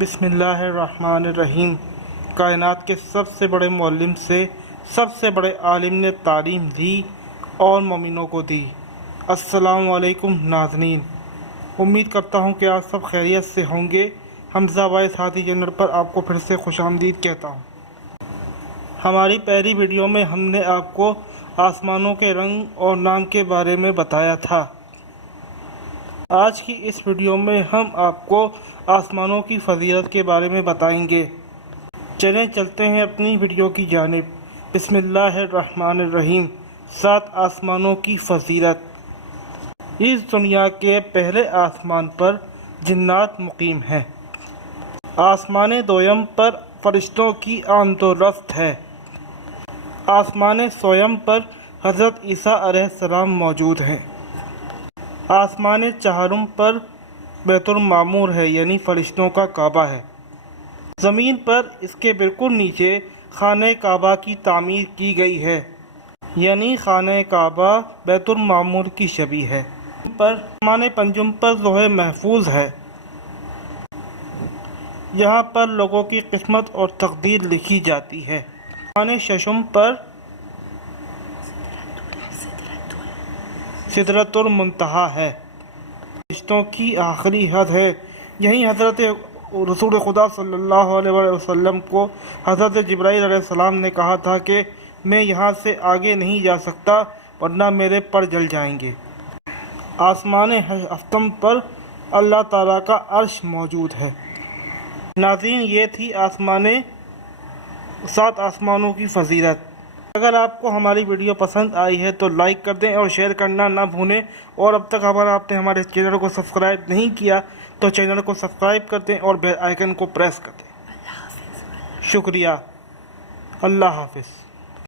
بسم اللہ الرحمن الرحیم۔ کائنات کے سب سے بڑے معلم سے سب سے بڑے عالم نے تعلیم دی اور مومنوں کو دی۔ السلام علیکم ناظرین، امید کرتا ہوں کہ آپ سب خیریت سے ہوں گے۔ حمزہ وائس ہاتھی چینل پر آپ کو پھر سے خوش آمدید کہتا ہوں۔ ہماری پہلی ویڈیو میں ہم نے آپ کو آسمانوں کے رنگ اور نام کے بارے میں بتایا تھا۔ آج کی اس ویڈیو میں ہم آپ کو آسمانوں کی فضیلت کے بارے میں بتائیں گے۔ چلیں چلتے ہیں اپنی ویڈیو کی جانب۔ بسم اللہ الرحمن الرحیم۔ 7 آسمانوں کی فضیلت۔ اس دنیا کے پہلے آسمان پر جنات مقیم ہیں۔ آسمان دویم پر فرشتوں کی آمد و رفت ہے۔ آسمان سوم پر حضرت عیسیٰ علیہ السلام موجود ہیں۔ آسمان چہارم پر بیت المعمور ہے، یعنی فرشتوں کا کعبہ ہے۔ زمین پر اس کے بالکل نیچے خانہ کعبہ کی تعمیر کی گئی ہے، یعنی خانہ کعبہ بیت المعمور کی شبیہ ہے۔ آسمان پنجم پر لوح محفوظ ہے، یہاں پر لوگوں کی قسمت اور تقدیر لکھی جاتی ہے۔ آسمان ششم پر سدرۃ المنتہا ہے، فرشتوں کی آخری حد ہے۔ یہیں حضرت رسول خدا صلی اللہ علیہ وسلم کو حضرت جبرائیل علیہ السلام نے کہا تھا کہ میں یہاں سے آگے نہیں جا سکتا ورنہ میرے پر جل جائیں گے۔ آسمان ہفتم پر اللہ تعالیٰ کا عرش موجود ہے۔ ناظرین، یہ تھی 7 آسمانوں کی فضیلت۔ اگر آپ کو ہماری ویڈیو پسند آئی ہے تو لائک کر دیں اور شیئر کرنا نہ بھولیں، اور اب تک آپ نے ہمارے چینل کو سبسکرائب نہیں کیا تو چینل کو سبسکرائب کر دیں اور بیل آئیکن کو پریس کر دیں۔ شکریہ۔ اللہ حافظ۔